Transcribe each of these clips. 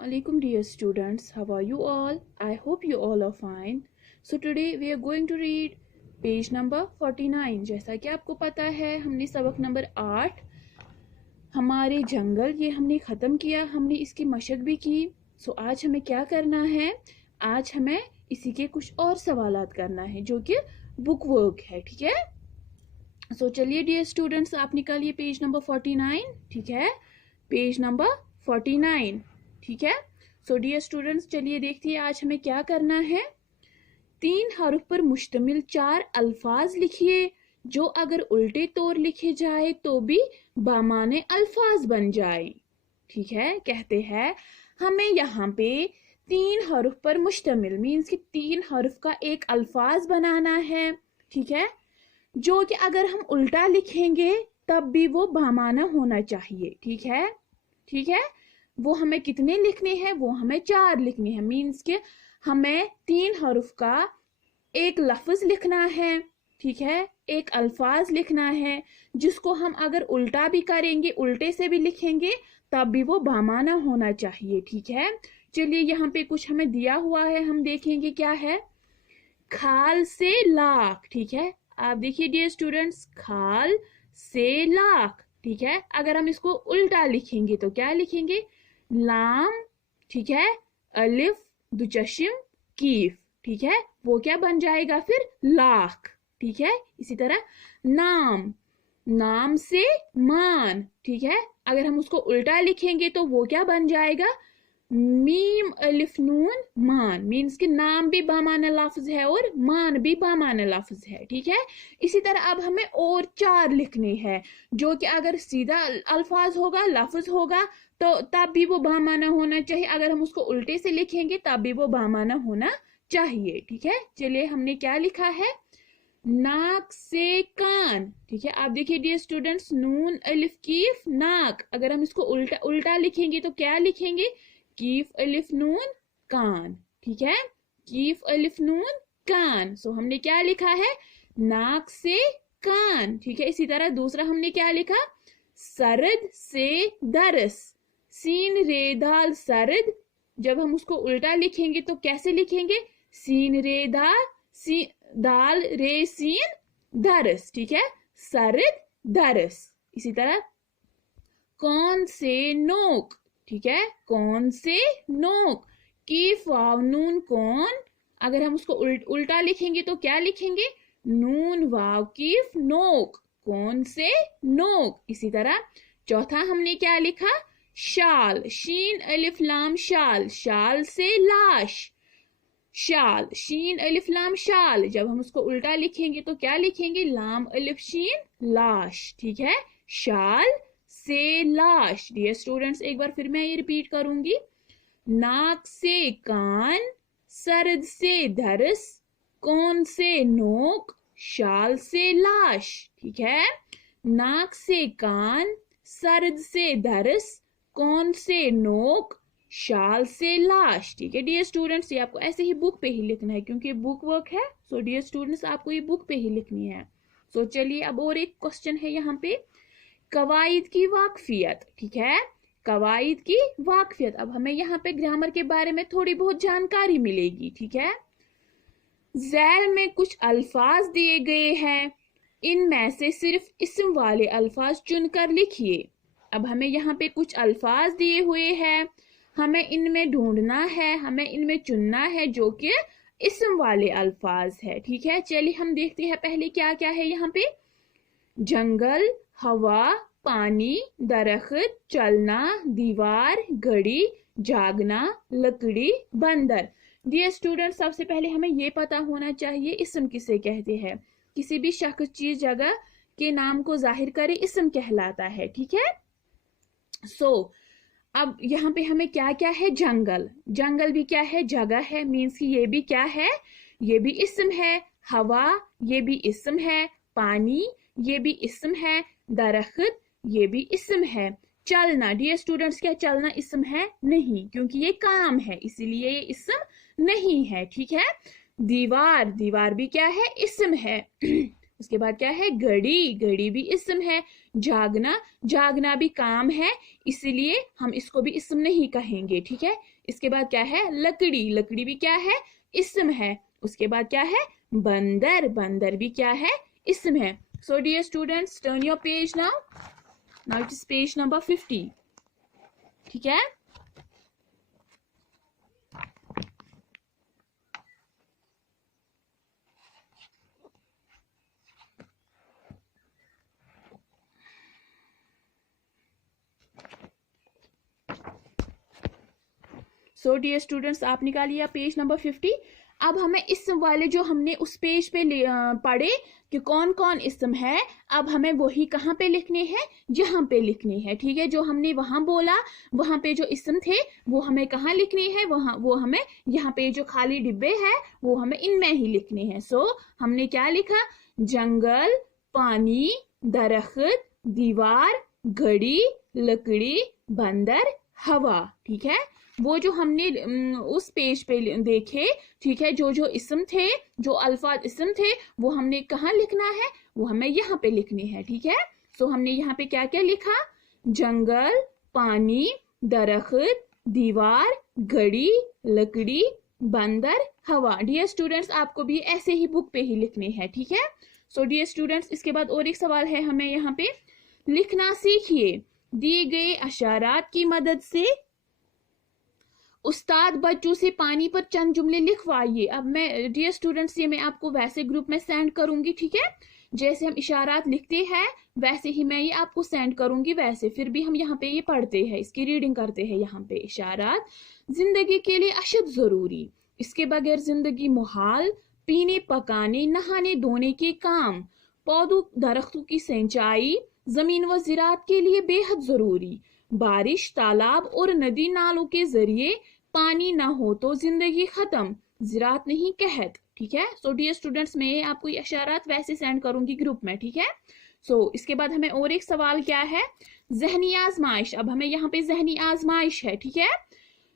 Assalamualaikum dear students, how are you all? I hope you all are fine. So today we are going to read page number 49. जैसा कि आपको पता है हमने सबक number 8 हमारे जंगल ये हमने ख़त्म किया, हमने इसकी मशक भी की. सो आज हमें क्या करना है, आज हमें इसी के कुछ और सवालात करना है जो कि बुक वर्क है. ठीक है, सो चलिए डियर स्टूडेंट्स आप निकालिए पेज नंबर 49. ठीक है, पेज नंबर 49. ठीक है, सो डियर स्टूडेंट्स चलिए देखते हैं आज हमें क्या करना है. 3 हर्फ पर मुश्तमिल 4 अल्फाज लिखिए जो अगर उल्टे तौर लिखे जाए तो भी बामाने अल्फाज बन जाए. ठीक है, कहते हैं हमें यहाँ पे 3 हर्फ पर मुश्तमिल मीन्स कि 3 हर्फ का एक अल्फाज बनाना है. ठीक है, जो कि अगर हम उल्टा लिखेंगे तब भी वो बामाना होना चाहिए. ठीक है, ठीक है, वो हमें कितने लिखने हैं, वो हमें 4 लिखने हैं. मीन्स के हमें 3 हर्फ का एक लफ्ज लिखना है. ठीक है, एक अल्फाज लिखना है जिसको हम अगर उल्टा भी करेंगे, उल्टे से भी लिखेंगे तब भी वो बामाना होना चाहिए. ठीक है, चलिए यहाँ पे कुछ हमें दिया हुआ है, हम देखेंगे क्या है. खाल से लाख. ठीक है, आप देखिए डियर स्टूडेंट्स, खाल से लाख. ठीक है, अगर हम इसको उल्टा लिखेंगे तो क्या लिखेंगे, लाम. ठीक है, अलिफ दुचशिम कीफ. ठीक है, वो क्या बन जाएगा फिर, लाख. ठीक है, इसी तरह नाम, नाम से मान. ठीक है, अगर हम उसको उल्टा लिखेंगे तो वो क्या बन जाएगा, मीम अलिफ नून मान. मीन्स कि नाम भी बामाना लफ्ज है और मान भी बामाना लफ्ज है. ठीक है, इसी तरह अब हमें और 4 लिखने हैं जो कि अगर सीधा अल्फाज होगा, लफ्ज होगा तो तब भी वो बामाना होना चाहिए, अगर हम उसको उल्टे से लिखेंगे तब भी वो बामाना होना चाहिए. ठीक है, चलिए हमने क्या लिखा है, नाक से कान. ठीक है, आप देखिए डियर स्टूडेंट्स, नून अलिफ कीफ नाक, अगर हम इसको उल्टा उल्टा लिखेंगे तो क्या लिखेंगे, कीफ अलिफ नून कान. ठीक है, कीफ अलिफ नून कान. सो हमने क्या लिखा है, नाक से कान. ठीक है, इसी तरह दूसरा हमने क्या लिखा, सरद से दरस. सीन रे दाल सरद, जब हम उसको उल्टा लिखेंगे तो कैसे लिखेंगे, सीन रे दाल दाल रे सीन दरस. ठीक है, सरद दरस. इसी तरह कौन से नोक. ठीक है, कौन से नोक, कीफ वाव नून कौन, अगर हम उसको उल्टा लिखेंगे तो क्या लिखेंगे, नून वाव कीफ नोक, कौन से नोक. इसी तरह चौथा हमने क्या लिखा, शाल, शीन अलिफ लाम शाल, शाल से लाश. शाल, शीन अलिफ लाम शाल, जब हम उसको उल्टा लिखेंगे तो क्या लिखेंगे, लाम अलिफ शीन लाश. ठीक है, शाल से लाश. डियर स्टूडेंट्स एक बार फिर मैं ये रिपीट करूंगी, नाक से कान, सरद से धरस, कौन से नोक, शाल से लाश. ठीक है, नाक से कान, सरद से धरस, कौन से नोक, शाल से लाश. ठीक है डियर स्टूडेंट्स, ये आपको ऐसे ही बुक पे ही लिखना है क्योंकि बुक वर्क है. सो डियर स्टूडेंट्स आपको ये बुक पे ही लिखनी है. सो चलिए अब और एक क्वेश्चन है यहाँ पे, कवायद की वाकफियत. ठीक है, कवायद की वाकफियत. अब हमें यहाँ पे ग्रामर के बारे में थोड़ी बहुत जानकारी मिलेगी. ठीक है, ज़ैल में कुछ अल्फाज दिए गए हैं, इनमें से सिर्फ इस्म वाले अल्फाज चुनकर लिखिए. अब हमें यहाँ पे कुछ अल्फाज दिए हुए हैं, हमें इनमें ढूंढना है, हमें इनमें चुनना है जो कि इस्म वाले अल्फाज है. ठीक है, चलिए हम देखते हैं पहले क्या क्या है यहाँ पे, जंगल, हवा, पानी, दरख्त, चलना, दीवार, घड़ी, जागना, लकड़ी, बंदर. डियर स्टूडेंट सबसे पहले हमें ये पता होना चाहिए इस्म किसे कहते हैं, किसी भी शख्स चीज जगह के नाम को जाहिर करे इस्म कहलाता है. ठीक है, सो अब यहाँ पे हमें क्या क्या है, जंगल, जंगल भी क्या है, जगह है. मीन्स कि ये भी क्या है, ये भी इस्म है. हवा, ये भी इस्म है. पानी, ये भी इस्म है. दरख्त, ये भी इस्म है. चलना, डियर स्टूडेंट्स क्या चलना इस्म है, नहीं, क्योंकि ये काम है इसीलिए ये इस्म नहीं है. ठीक है, दीवार, दीवार भी क्या है, इस्म है. उसके बाद क्या है घड़ी, घड़ी भी इस्म है। जागना, जागना भी काम है, इसलिए हम इसको भी इस्म नहीं कहेंगे, ठीक है। इसके बाद क्या है लकड़ी, लकड़ी भी क्या है इस्म है। उसके बाद क्या है बंदर, बंदर भी क्या है इस्म है। So dear students turn your page now, now it is page number 50, ठीक है। सो डियर स्टूडेंट्स आप निकालिए पेज नंबर 50। अब हमें इस्म वाले जो हमने उस पेज पे पढ़े कि कौन कौन इस्म है, अब हमें वही कहाँ पे लिखने हैं, यहाँ पे लिखने हैं, ठीक है। जो हमने वहां बोला वहां पे जो इस्म थे वो हमें कहाँ लिखने हैं, वहां वो हमें यहाँ पे जो खाली डिब्बे हैं वो हमें इनमें ही लिखने हैं। सो हमने क्या लिखा, जंगल, पानी, दरख्त, दीवार, घड़ी, लकड़ी, बंदर, हवा, ठीक है। वो जो हमने उस पेज पे देखे, ठीक है, जो जो इस्म थे, जो अल्फाज इस्म थे वो हमने कहाँ लिखना है, वो हमें यहाँ पे लिखने हैं, ठीक है। सो हमने यहाँ पे क्या क्या लिखा, जंगल, पानी, दरख्त, दीवार, घड़ी, लकड़ी, बंदर, हवा। डियर स्टूडेंट्स आपको भी ऐसे ही बुक पे ही लिखने हैं, ठीक है। सो डियर स्टूडेंट्स इसके बाद और एक सवाल है हमें यहाँ पे, लिखना सीखिए। दिए गए अशारात की मदद से उस्ताद बच्चों से पानी पर चंद जुमले लिखवाइए। अब मैं डियर स्टूडेंट्स ये मैं आपको वैसे ग्रुप में सेंड करूंगी, ठीक है। जैसे हम इशारात लिखते हैं वैसे ही मैं ये आपको सेंड करूंगी, वैसे फिर भी हम यहाँ पे ये पढ़ते हैं, इसकी रीडिंग करते हैं। यहाँ पे इशारात, जिंदगी के लिए अशद जरूरी, इसके बगैर जिंदगी मुहाल, पीने पकाने नहाने धोने के काम, पौधों दरख्तों की सिंचाई जमीन व ज़राअत के लिए बेहद जरूरी, बारिश तालाब और नदी नालों के जरिए पानी ना हो तो जिंदगी खत्म, ज़राअत नहीं कहत, ठीक है। सो डियर स्टूडेंट्स मैं आपको ये इशारात वैसे सेंड करूंगी ग्रुप में, ठीक है। सो इसके बाद हमें और एक सवाल क्या है, जहनी आजमाइश। अब हमें यहाँ पे जहनी आजमाइश है, ठीक है।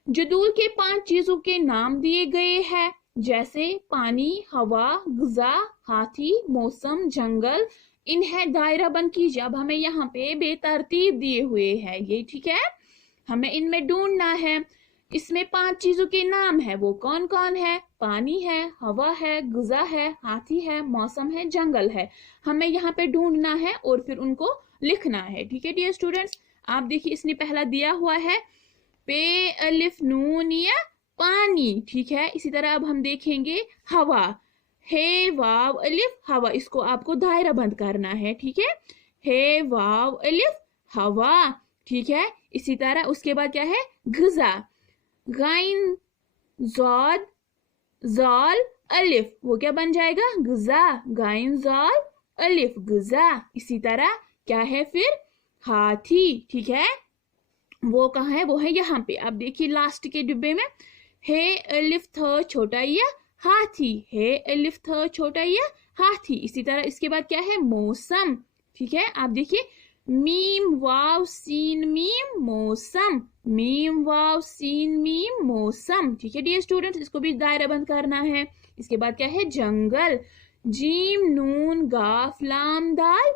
जदूल के 5 चीजों के नाम दिए गए हैं, जैसे पानी, हवा, ग़िज़ा, हाथी, मौसम, जंगल, इन्हें दायरा बंद कीजिए। अब हमें यहाँ पे बेतरतीब दिए हुए हैं ये, ठीक है, हमें इनमें ढूंढना है। इसमें 5 चीजों के नाम है, वो कौन कौन है, पानी है, हवा है, ग़िज़ा है, हाथी है, मौसम है, जंगल है। हमें यहाँ पे ढूंढना है और फिर उनको लिखना है, ठीक है। डियर स्टूडेंट्स आप देखिए इसने पहला दिया हुआ है पे अलिफ नून या पानी, ठीक है। इसी तरह अब हम देखेंगे हवा, हे वाव अलिफ हवा, इसको आपको दायरा बंद करना है, ठीक है। हे वाव अलिफ हवा, ठीक है। इसी तरह उसके बाद क्या है ग़िज़ा, गाइन ज़ाद ज़ाल अलिफ, वो क्या बन जाएगा ग़िज़ा, गाइन ज़ाल अलिफ ग़िज़ा। इसी तरह क्या है फिर हाथी, ठीक है, वो कहाँ है, वो है यहाँ पे। अब देखिए लास्ट के डिब्बे में हे अलिफ थ छोटा या हाथी, हे अलिफ थ छोटा या हाथी। इसी तरह इसके बाद क्या है मौसम, ठीक है। आप देखिए मीम वाव सीन मीम मौसम, मीम वाव सीन मीम मौसम, ठीक है। डियर स्टूडेंट्स इसको भी दायरा बंद करना है। इसके बाद क्या है जंगल, जीम नून गाफ लाम दाल,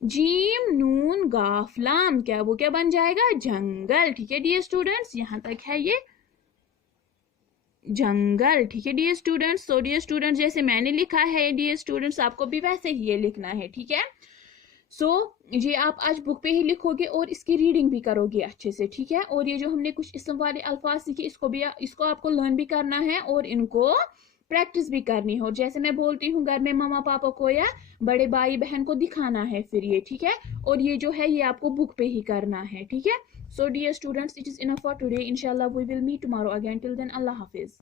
जीम नून गाफ लाम, क्या वो क्या बन जाएगा जंगल, ठीक है। डियर स्टूडेंट्स यहाँ तक है ये जंगल, ठीक है dear students. So dear students जैसे मैंने लिखा है डियर स्टूडेंट्स आपको भी वैसे ही ये लिखना है, ठीक है। सो ये आप आज बुक पे ही लिखोगे और इसकी रीडिंग भी करोगे अच्छे से, ठीक है। और ये जो हमने कुछ इस्म वाले अल्फाज सीखे इसको आपको लर्न भी करना है और इनको प्रैक्टिस भी करनी हो। जैसे मैं बोलती हूँ घर में मम्मा पापा को या बड़े भाई बहन को दिखाना है फिर ये, ठीक है। और ये जो है ये आपको बुक पे ही करना है, ठीक है। So dear students, it is enough for today. Inshallah, we will meet tomorrow again. Till then, Allah Hafiz.